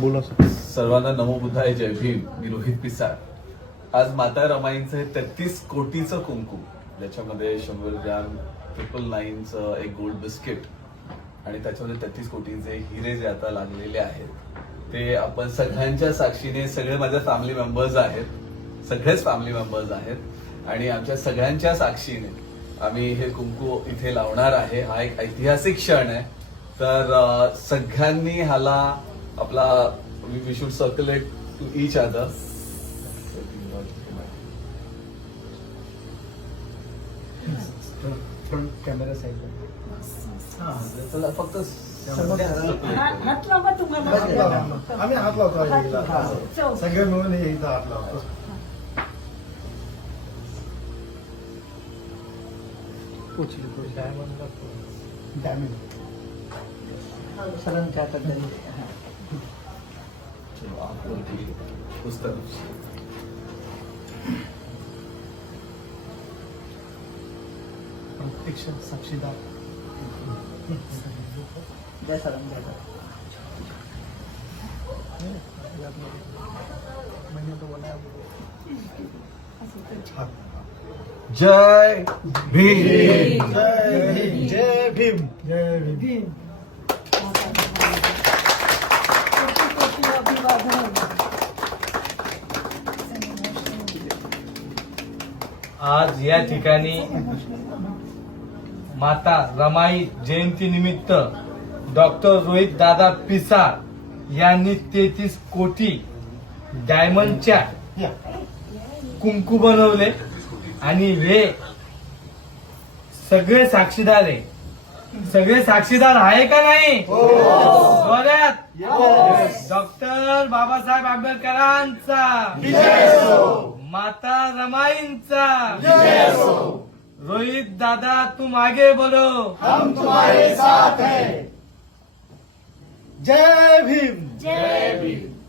बोला सर. सर्वांना नमो बुद्धाय, जय भीम. मी रोहित पिसाळ. आज माता रमाईंचं हे 33 कोटीचं कुंकू, ज्याच्यामध्ये 100 ग्रॅम 999चं एक गोल्ड बिस्किट आणि त्याच्यामध्ये 33 कोटींचे हिरे जे आता लागलेले आहेत, ते आपण सगळ्यांच्या साक्षीने, सगळे माझे फॅमिली मेंबर्स आहेत, सगळेच फॅमिली मेंबर्स आहेत आणि आमच्या सगळ्यांच्या साक्षीने आम्ही हे कुंकू इथे लावणार आहे. हा एक ऐतिहासिक क्षण आहे. तर सगळ्यांनी हाला आपला we should circulate to each other. Front camera side फक्त हात लावा तुम्हाला. आम्ही हात लावतो. सगळे मिळून एकदा हात लावतो. सरांच्या हातात धरून. पुस्तक प्रत्यक्ष साक्षीदार द्या सरांच्या हातात. जय भीम. जय भीम. जय भीम. जय भीम. कोटी अभिवादन. आज या ठिकाणी माता रमाई जयंती निमित्त डॉक्टर रोहित दादा पिसाळ यांनी 33 कोटी डायमंडच्या कुंकू बनवले आणि हे सगळे साक्षीदार आहे. सगळे साक्षीदार आहे का नाही? बऱ्यात डॉक्टर बाबासाहेब आंबेडकरांचा, माता रमाईंचा, रोहित दादा तुम आगे बढ़ो, हम तुम्हारे साथ हैं. जय भीम. जय भीम.